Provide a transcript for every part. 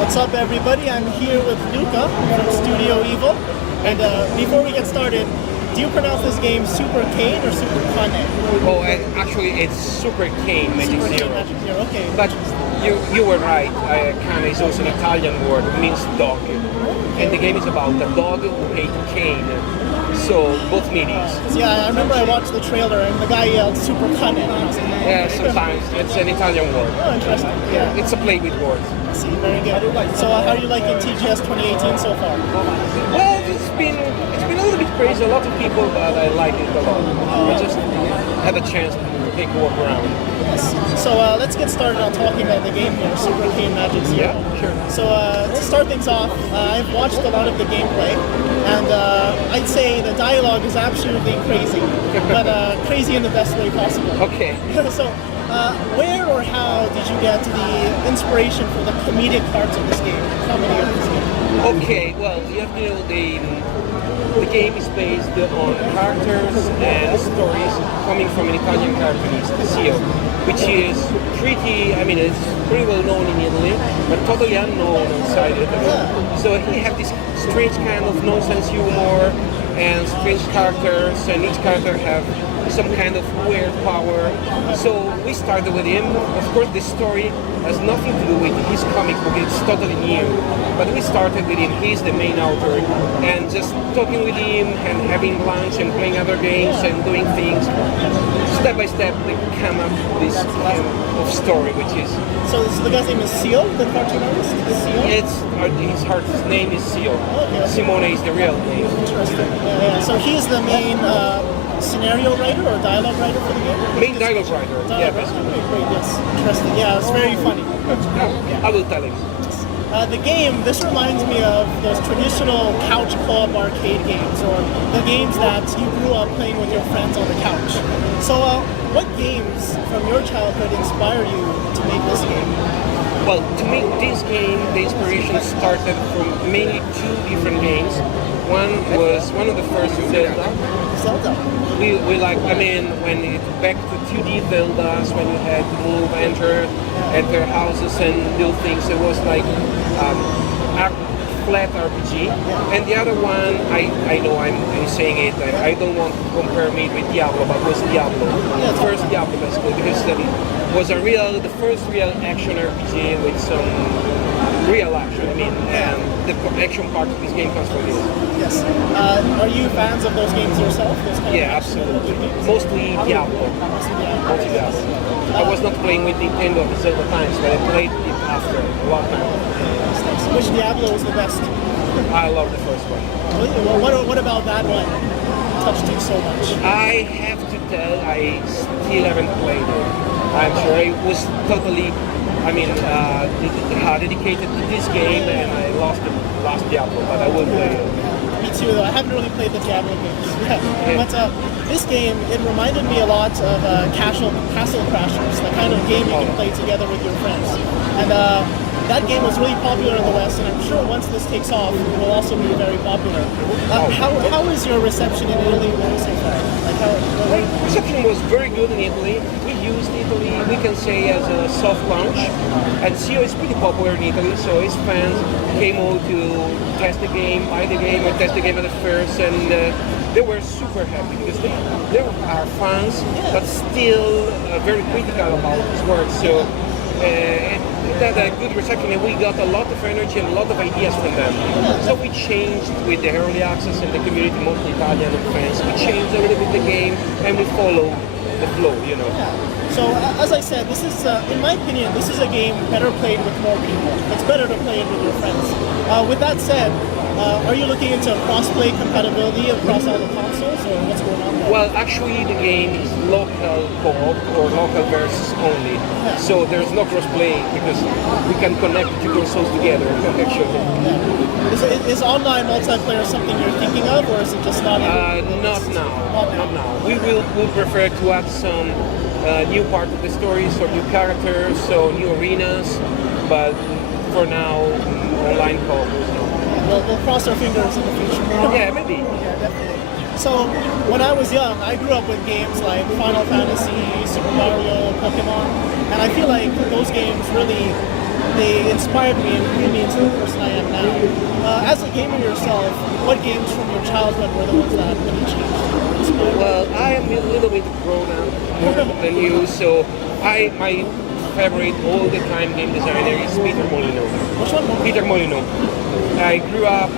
What's up, everybody? I'm here with Luca from Studio Evil. And before we get started, do you pronounce this game Super Kane or Super Kane? Oh, and actually it's Super Kane Magic Super Zero. Kane Magic Zero, okay. But you were right. Kane is also an Italian word. It means dog. And the game is about a dog who hates Kane. So both meanings. Yeah, I remember I watched the trailer and the guy yelled Super Kane. Yeah, sometimes it's an Italian word. Oh, interesting. Yeah. It's a play with words. I see, very good. So how are you liking TGS 2018 so far? Well, it's been a little bit crazy. A lot of people, but I like it a lot. I just had a chance to take a walk around. Yes. So let's get started on talking about the game here, Super Kane Magic Zero. Yeah, sure. So to start things off, I've watched a lot of the gameplay, and I'd say the dialogue is absolutely crazy, but crazy in the best way possible. Okay. So where or how did you get the inspiration for the comedic parts of this game, the comedy of this game? Okay, well, you have to know the game is based on characters and stories coming from an Italian cartoonist, Zio, which is it's pretty well known in Italy, but totally unknown outside Italy. Yeah. So he had this strange kind of nonsense humor and strange characters, and each character have some kind of weird power. So we started with him. Of course, the story has nothing to do with his comic book, it's totally new. But we started with him, he's the main author, and just talking with him and having lunch and playing other games and doing things. Step by step, we come up with this kind of story, which is... So the guy's name is Seal, the cartoon artist? His name is Seal. Okay. Simone is the real name. Interesting. Yeah. So he's the main scenario writer or dialogue writer for the game? Main dialogue writer, yeah. Great, yes. Interesting. Yeah, it's very funny. I will tell him. The game, this reminds me of those traditional couch co-op arcade games, or the games that you grew up playing with your friends on the couch. So what games from your childhood inspire you to make this game? Well, to make this game, the inspiration started from mainly two different games. One was one of the first Zelda. We when it back to 2D Zeldas, when you had to move, enter houses and do things, it was like a flat RPG. And the other one, I know I'm saying it, I don't want to compare me with Diablo, but it was Diablo. The first Diablo basically, because it was the first real action RPG with some real action, and the action part of this game comes from this. Yes. Are you fans of those games yourself? Yeah, absolutely. Mostly Diablo. Mostly Diablo. I was not playing with Nintendo at the same times, but I played it after a long time. Which Diablo was the best? I love the first one. Well, what about that one touched you so much? I have to tell, I still haven't played it. I'm sure I was totally dedicated to this game, and I lost Diablo, but I will play it. Me too, though. I haven't really played the Diablo games. But this game, it reminded me a lot of Castle Crashers, the kind of game you can play together with your friends. And that game was really popular in the West, and I'm sure once this takes off, it will also be very popular. How is your reception in Italy so far? Reception was very good in Italy. We used Italy, we can say, as a soft launch. And Zio is pretty popular in Italy, so his fans came over to test the game, buy the game, or test the game at the first, and they were super happy because they are fans, but still very critical about his work. So it had a good reception, and we got a lot of energy and a lot of ideas from them. So we changed with the early access and the community, mostly Italian and French. We changed a little bit the game, and we follow the flow, So as I said, this is, in my opinion, this is a game better played with more people. It's better to play it with your friends. With that said, are you looking into cross-play compatibility across all the consoles, or what's going on there? Well, actually, the game is local co-op or local versus only. Yeah. So there's no cross-play because we can connect the two consoles together contextually. Yeah. Is online multiplayer something you're thinking of, or is it just not? Not now. We'll prefer to add some new part of the story, so new characters, so new arenas. But for now, online co-op is not. We'll cross our fingers in the future. Yeah, maybe. Yeah, definitely. So, when I was young, I grew up with games like Final Fantasy, Super Mario, Pokemon, and I feel like those games really they inspired me and grew me into the person I am now. As a gamer yourself, what games from your childhood were the ones that really changed you? Well, I am a little bit grown up than you, so my favorite all-the-time game designer is Peter Molyneux. Which one? Peter Molyneux. I grew up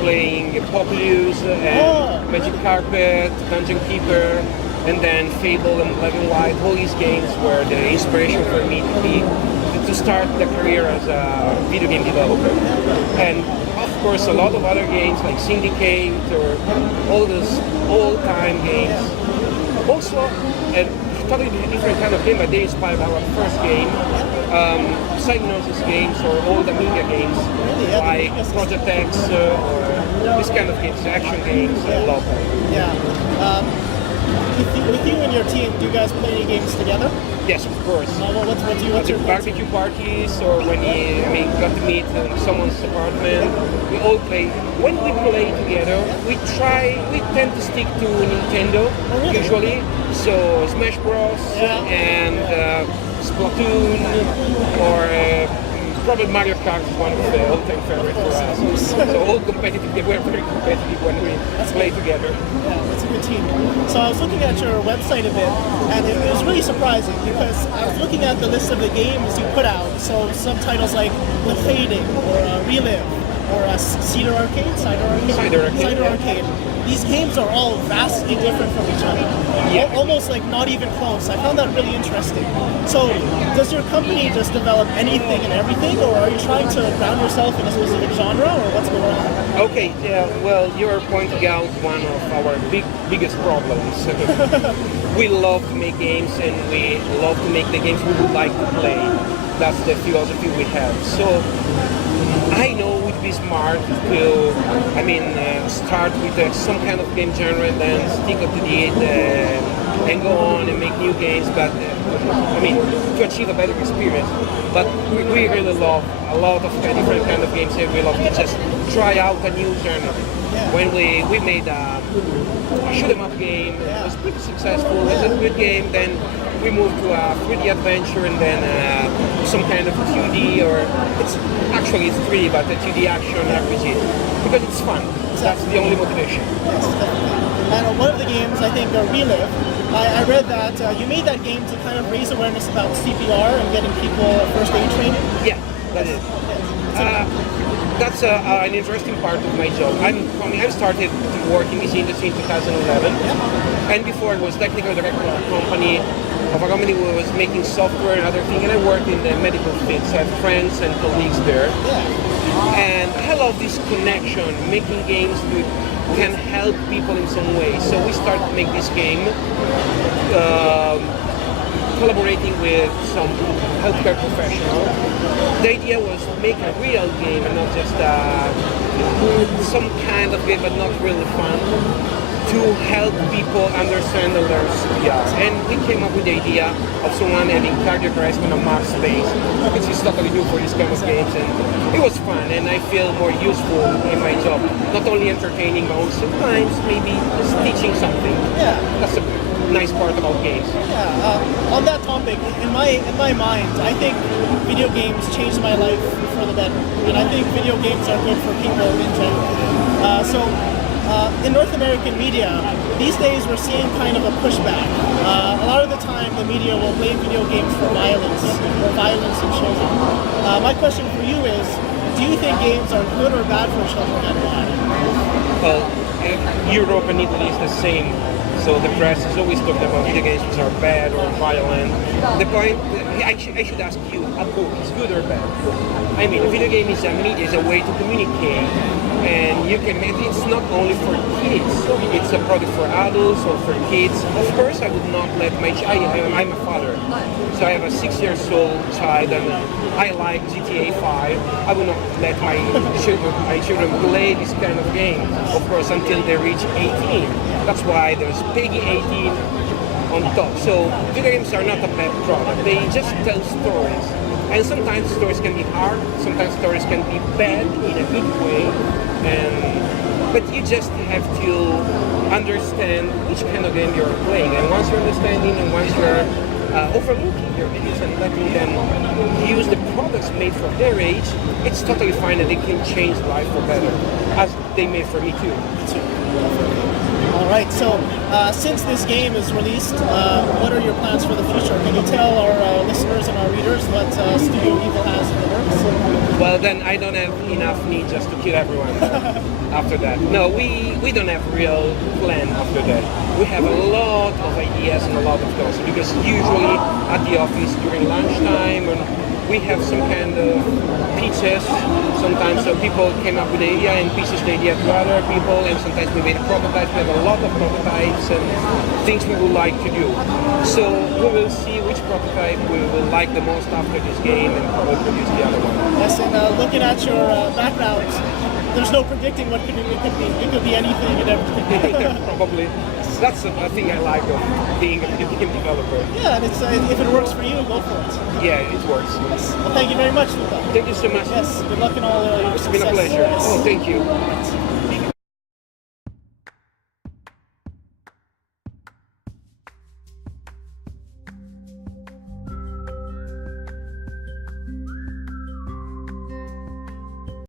playing Populous and Magic Carpet, Dungeon Keeper, and then Fable and Black and White. All these games were the inspiration for me to start the career as a video game developer. And of course, a lot of other games like Syndicate or all those old-time games. Also, a totally different kind of game, but they inspired our first game. Psygnosis games or all the Amiga games, like Project X or this kind of games, action games. I love them. Yeah. With you and your team, do you guys play any games together? Yes, of course. What's your barbecue parties, or when you got to meet someone's apartment, we all play. When we play together, we tend to stick to Nintendo usually. So Smash Bros. And Splatoon, or probably Mario Kart is one of the all-time favorites for us. So all competitive, we're very competitive when we play together. Yeah, it's a good team. So I was looking at your website a bit, and it was really surprising because I was looking at the list of the games you put out. So subtitles like The Fading, or Relive, or Cider Arcade. Cider Arcade. These games are all vastly different from each other. Yeah. Almost like not even close. I found that really interesting. So, does your company just develop anything and everything, or are you trying to ground yourself in a specific genre, or what's going on? Okay, well, you're pointing out one of our biggest problems. We love to make games, and we love to make the games we would like to play. That's the philosophy we have. So, I know we'd be smart to, start with some kind of game genre and then stick to it and go on and make new games, but to achieve a better experience. But we really love a lot of different kind of games, and we love to just try out a new genre. When we made a shoot 'em up game, it was pretty successful. It was a good game. Then we moved to a 3D adventure, and then some kind of 2D, or it's 3D, but a 2D action RPG, because it's fun. That's the only motivation. Yes, definitely. And one of the games, I think, Relive, I read that you made that game to kind of raise awareness about CPR and getting people first aid training. Yeah, that is. That's an interesting part of my job. I started to work in this industry in 2011, and before I was technical director of a company who was making software and other things, and I worked in the medical field, so I have friends and colleagues there. And I love this connection, making games that can help people in some way. So we started to make this game, collaborating with some healthcare professionals. The idea was to make a real game and not just some kind of game, but not really fun, to help people understand and learn CPR. And we came up with the idea of someone having cardiac arrest on a Mars base, which is totally new for these kind of games, and it was fun, and I feel more useful in my job. Not only entertaining, but also sometimes maybe just teaching something. Yeah. That's a nice part about games. Yeah. On that topic, in my mind, I think video games changed my life for the better, and I think video games are good for people in general. In North American media, these days we're seeing kind of a pushback. A lot of the time the media will blame video games for violence in children. My question for you is, do you think games are good or bad for children, and why? Well, Europe and Italy is the same. So the press is always talking about video games which are bad or violent. The point, I should ask you, a book is good or bad? A video game is a media, is a way to communicate, and you can. It's not only for kids. It's a product for adults or for kids. Of course, I would not let my I'm a father, so I have a 6-year-old child, and I like GTA 5. I would not let my children play this kind of game, of course, until they reach 18. That's why there's Peggy 18 on top. So video games are not a bad product. They just tell stories. And sometimes stories can be hard, sometimes stories can be bad in a good way. But you just have to understand which kind of game you're playing. And once you're understanding, and once you're overlooking your videos and letting them use the products made for their age, it's totally fine that they can change life for better, as they made for me too. All right, so since this game is released, what are your plans for the future? Can you tell our listeners and our readers what Studio Evil has in the works? Well, then I don't have enough need just to kill everyone after that. No, we don't have real plan after that. We have a lot of ideas and a lot of goals, because usually at the office during lunchtime, and we have some kind of pitches sometimes, so people came up with the idea and pitches the idea to other people, and sometimes we made a prototype. We have a lot of prototypes and things we would like to do. So we will see which prototype we will like the most after this game, and probably produce the other one. Yes, and looking at your background, there's no predicting what it could be. It could be anything and everything. Yeah, probably. That's a thing I like of being a video game developer. Yeah, and it's, if it works for you, go for it. Yeah, it works. Yes. Well, thank you very much, Luca. Thank you so much. Yes, good luck in all your It's success. been a pleasure. Yes. Oh, thank you.